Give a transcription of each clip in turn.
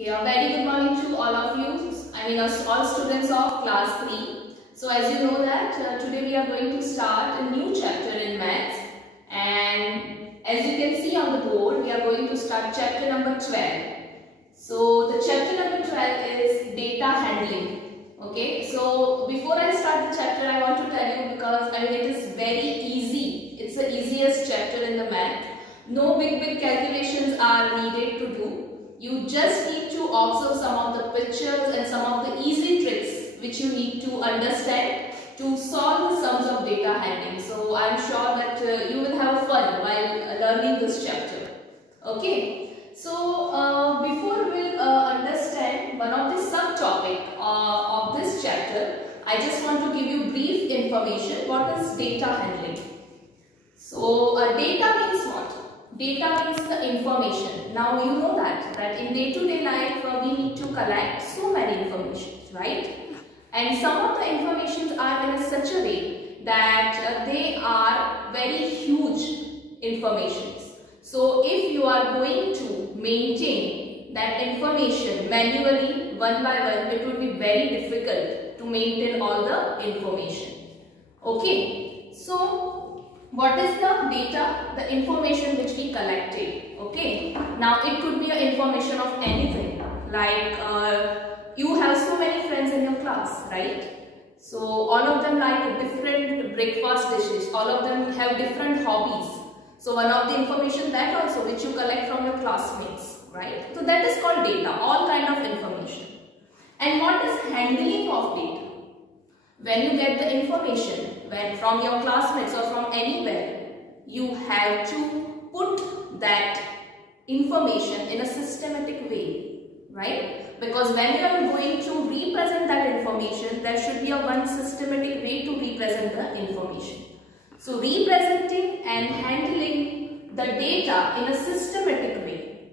Okay, a very good morning to all of you. All students of class 3. So as you know that today we are going to start a new chapter in maths, and as you can see on the board, we are going to start chapter number 12. So the chapter number 12 is data handling. Okay, so before I start the chapter, I want to tell you, because it is very easy. It's the easiest chapter in the math. No big calculations are needed to do. You just need to observe some of the pictures and some of the easy tricks which you need to understand to solve the sums of data handling. So I am sure that you will have fun while learning this chapter. Okay. So before we will understand one of the subtopic of this chapter, I just want to give you brief information. What is data handling? So data means what? Data means the information. Now you know that in day-to-day life we need to collect so many information, right? And some of the informations are in such a way that they are very huge informations. So if you are going to maintain that information manually one by one, it would be very difficult to maintain all the information. Okay, so what is the data? The information which we collected. Okay, now it could be information of anything, like you have so many friends in your class, right? So all of them like different breakfast dishes, all of them have different hobbies. So one of the information that also which you collect from your classmates, right? So that is called data, all kind of information. And what is handling of data? When you get the information from your classmates or from anywhere, you have to put that information in a systematic way, right? Because when you are going to represent that information, there should be a one systematic way to represent the information. So representing and handling the data in a systematic way,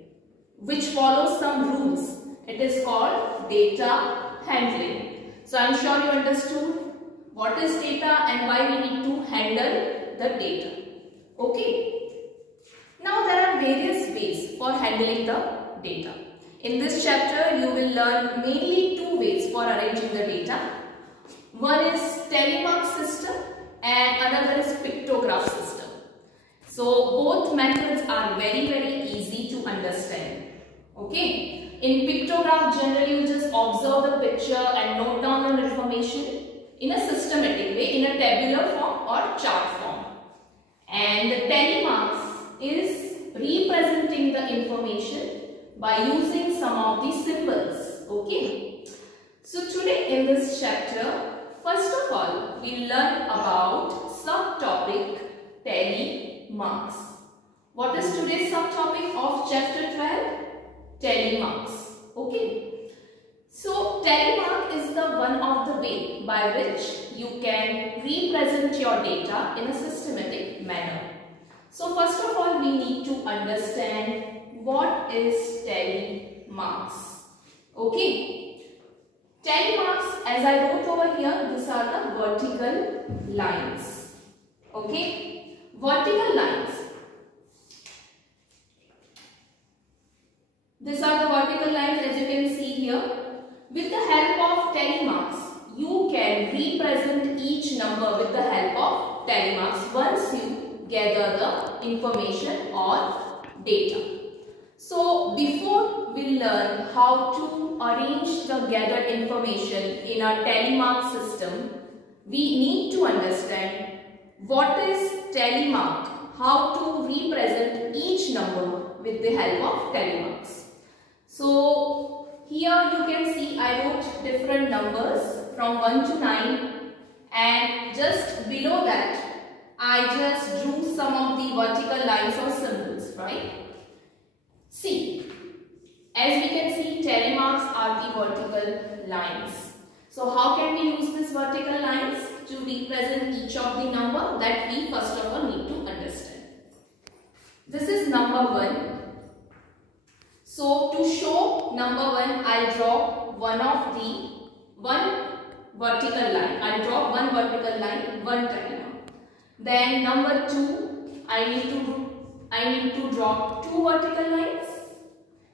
which follows some rules, it is called data handling. So I am sure you understood what is data and why we need to handle the data. Okay. Now there are various ways for handling the data. In this chapter you will learn mainly two ways for arranging the data. One is telemark system and another is pictograph system. So both methods are very easy to understand. Okay. In pictograph, generally you just observe the picture and note down the information in a systematic way, in a tabular form or chart form. And the telemarks is representing the information by using some of these symbols. Okay. So today in this chapter, first of all, we learn about subtopic telemarks. What is today's subtopic of chapter 12? Telemarks. Okay. So telemark is the one of the way by which you can represent your data in a systematic manner. So first of all, we need to understand what is telemarks. Okay. Telemarks, as I wrote over here, these are the vertical lines. Okay. Vertical lines. These are the vertical lines, as you can see here. With the help of telemarks, you can represent each number with the help of telemarks once you gather the information or data. So before we learn how to arrange the gathered information in a telemark system, we need to understand what is telemark, how to represent each number with the help of telemarks. So here you can see I wrote different numbers from 1 to 9, and just below that I just drew some of the vertical lines or symbols, right? See, as we can see, telemarks are the vertical lines. So how can we use these vertical lines to represent each of the number? That we first of all need to understand. This is number 1. So to show number 1, I draw one vertical line. I draw one vertical line, one telemark. Then number 2, I need to draw two vertical lines.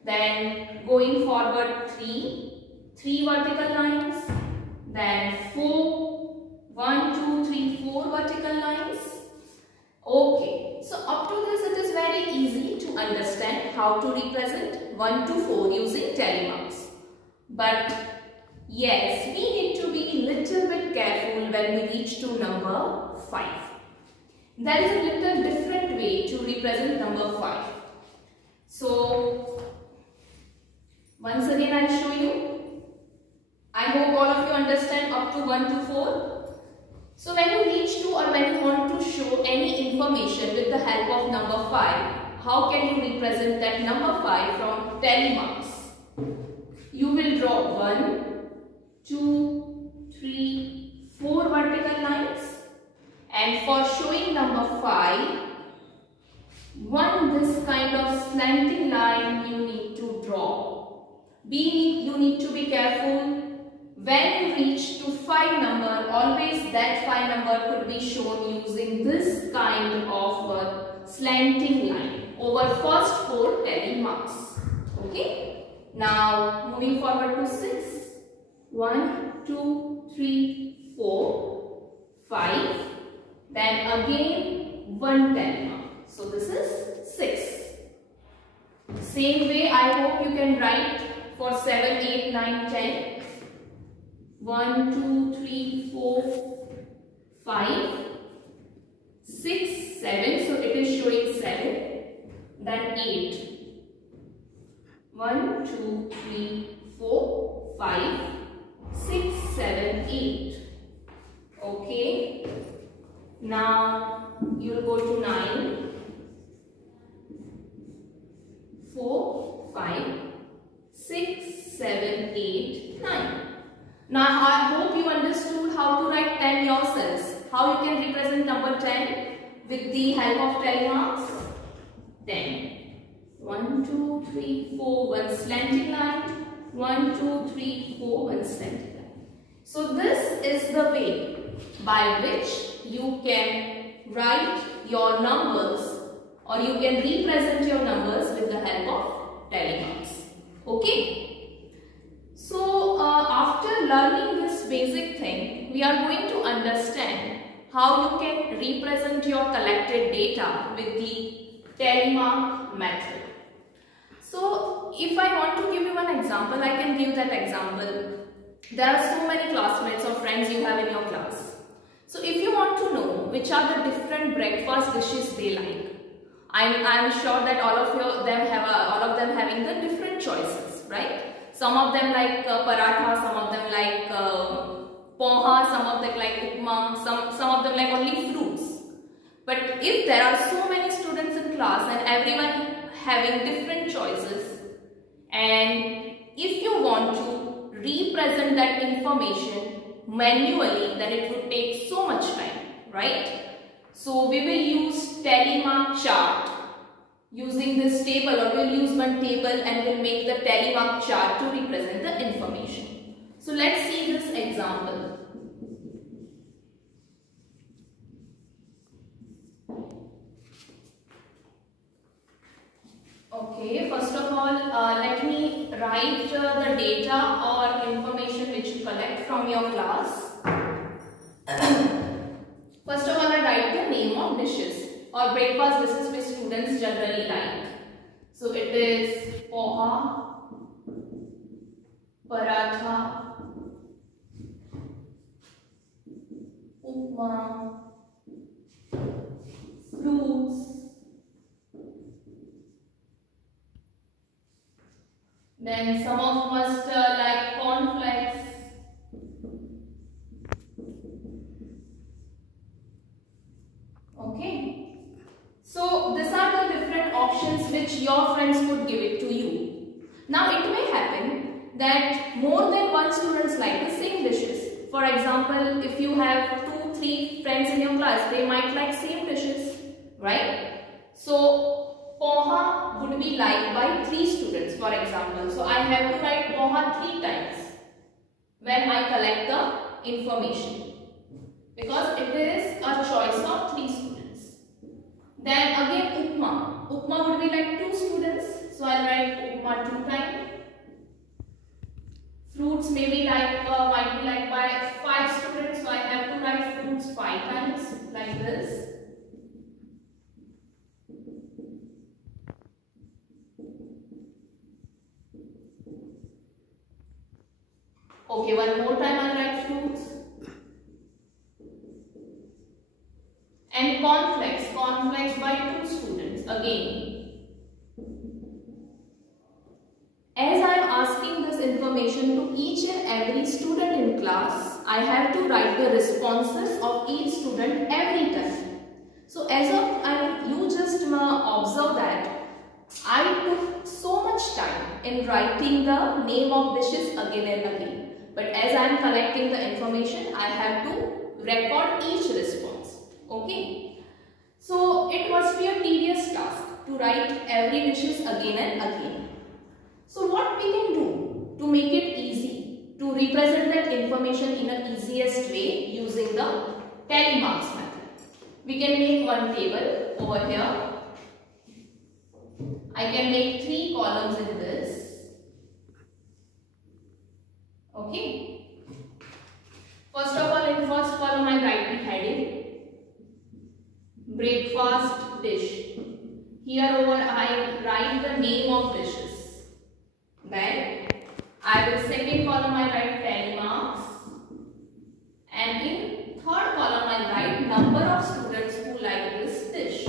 Then then going forward 3 vertical lines, then 4, 1, 2, 3, 4 vertical lines. Okay, so up to this it is very easy to understand how to represent 1 to 4 using tally marks. But yes, we need to be little bit careful when we reach to number 5. There is a little different way to represent number 5. So once again I will show you. I hope all of you understand up to 1 to 4. So when you reach to or when you want to show any information with the help of number 5, how can you represent that number 5 from tally marks? You will draw 1, 2, 3, 4 vertical lines, and for showing number 5, this kind of slanting line you need to draw. You need to be careful. When you reach to 5 number, always that 5 number could be shown using this kind of slanting line over first 4 tally marks. Okay. Now moving forward to 6. 1, 2, 3, 4, 5. Then again 1 tally mark. So this is 6. Same way I hope you can write for 7, 8, 9, 10. 1, 2, 3, 4, 5, 6, 7. So it is showing 7. Then 8. 1, 2, 3, 4, 5, 6, 7, 8. Okay. Now you will go to 9. 4, 5, 6, 7, 8, 9. Now I hope you understood how to write 10 yourselves. How you can represent number 10 with the help of tally marks. 10. 1, 2, 3, 4, 1 slanting line. 1, 2, 3, 4, 1 slanting line. So this is the way by which you can write your numbers or you can represent your numbers with the help of tally marks. Okay. So after learning this basic thing, we are going to understand how you can represent your collected data with the tally mark method. So if I want to give you one example, I can give that example. There are so many classmates or friends you have in your class. So if you want to know which are the different breakfast dishes they like, I'm sure that all of them having the different choices, right? Some of them like paratha, some of them like poha, some of them like upma, some of them like only fruits. But if there are so many students in class and everyone having different choices, and if you want to represent that information manually, then it would take so much time, right? So we will use tally mark chart. Using this table, or we'll use one table and we'll make the tally mark chart to represent the information. So let's see this example. Okay, first of all, let me write the data or information which you collect from your class. First of all, I write the name of dishes or breakfast dishes which students generally like. So it is poha, paratha, upma, fruits, then some of must like cornflakes, okay. So these are the different options which your friends could give it to you. Now it may happen that more than one students like the same dishes. For example, if you have 2, 3 friends in your class, they might like same dishes, right? So poha would be liked by 3 students, for example. So I have to write poha 3 times when I collect the information, because it is a choice of 3 students. Then again upma would be like 2 students. so I'll write upma 2 times. Fruits might be like by 5 students, so I have to write fruits 5 times like this. Okay, one more time I'll write fruits. And cornflakes by 2 students again. As I am asking this information to each and every student in class, I have to write the responses of each student every time. So you just observe that I took so much time in writing the name of dishes again and again. But as I am collecting the information, I have to record each response. Okay. So it must be a tedious task to write every dishes again and again. So what we can do to make it easy to represent that information in the easiest way using the tally marks method. We can make one table over here. I can make 3 columns in this. Okay. First of all, in first column I write the heading. Breakfast dish. Here over I write the name of dishes. Then I will second column I write tally marks, and in third column I write number of students who like this dish.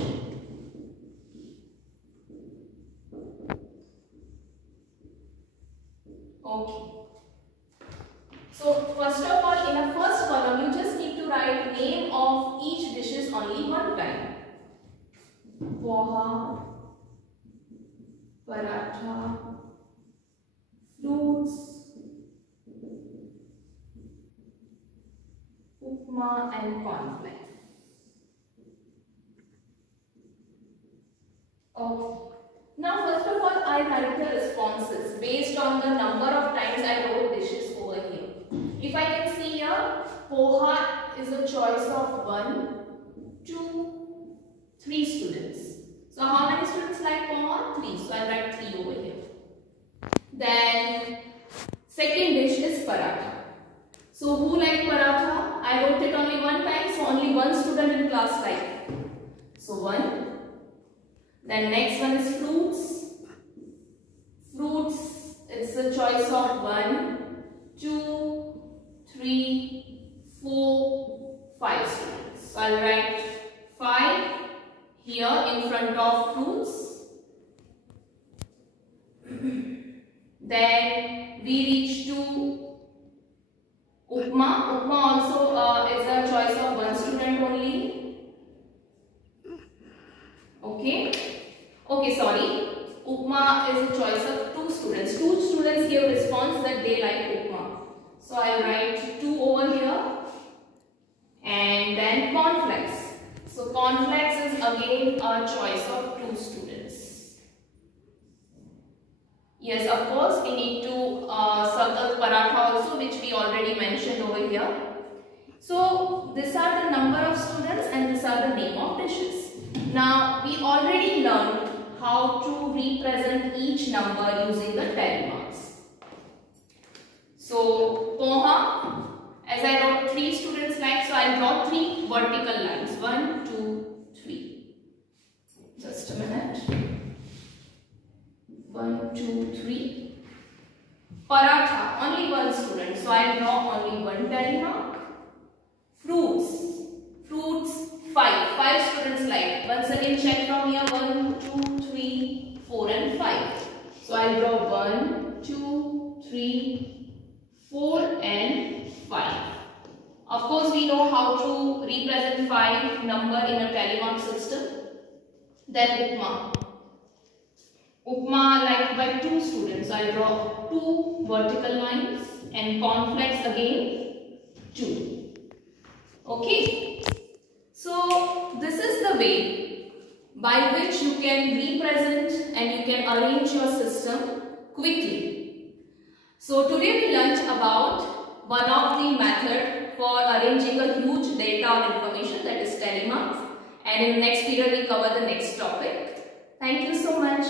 Okay. So first of all, in a first column you just need to write name of each dishes only one time. Poha, paratha, fruits, upma and cornflakes. Okay. Now first of all I write the responses based on the number of times I wrote dishes over here. If I can see here, poha is a choice of 1, 2, 3 students. So how many students like poha? 3. So I write 3 over here. Then second dish is paratha. So who like paratha? I wrote it only 1 time, so only 1 student in class like. So 1. Then next one is fruits. Fruits, it's a choice of 1, 2, 3, 4, 5 students. So I'll write 5 here in front of fruits. Then we reach to upma. Upma also is a choice of 1 student only. Okay, sorry. Upma is a choice of 2 students. 2 students gave response that they like upma. So I write 2 over here. And then cornflakes. So cornflakes is again a choice of 2 students. Yes, of course, we need to circle paratha also, which we already mentioned over here. So these are the number of students and these are the name of dishes. Now we already learned how to represent each number using the tally marks. So poha, as I wrote 3 students like, so I draw 3 vertical lines. 1, 2, 3. Just a minute. 1, 2, 3. Paratha, only 1 student. So I draw only 1 tally mark. Fruits, 5. 5 students like. Once again check from here. 1, 2, 3, 4 and 5. So I draw 1, 2, 3, 4 and 5. Of course, we know how to represent 5 number in a tally mark system. Then upma. Upma like by 2 students. I draw 2 vertical lines, and cornflakes again 2. Okay. So this is the way by which you can represent and you can arrange your system quickly. So today we learnt about one of the method for arranging a huge data of information, that is tally marks, and in the next period we cover the next topic. Thank you so much.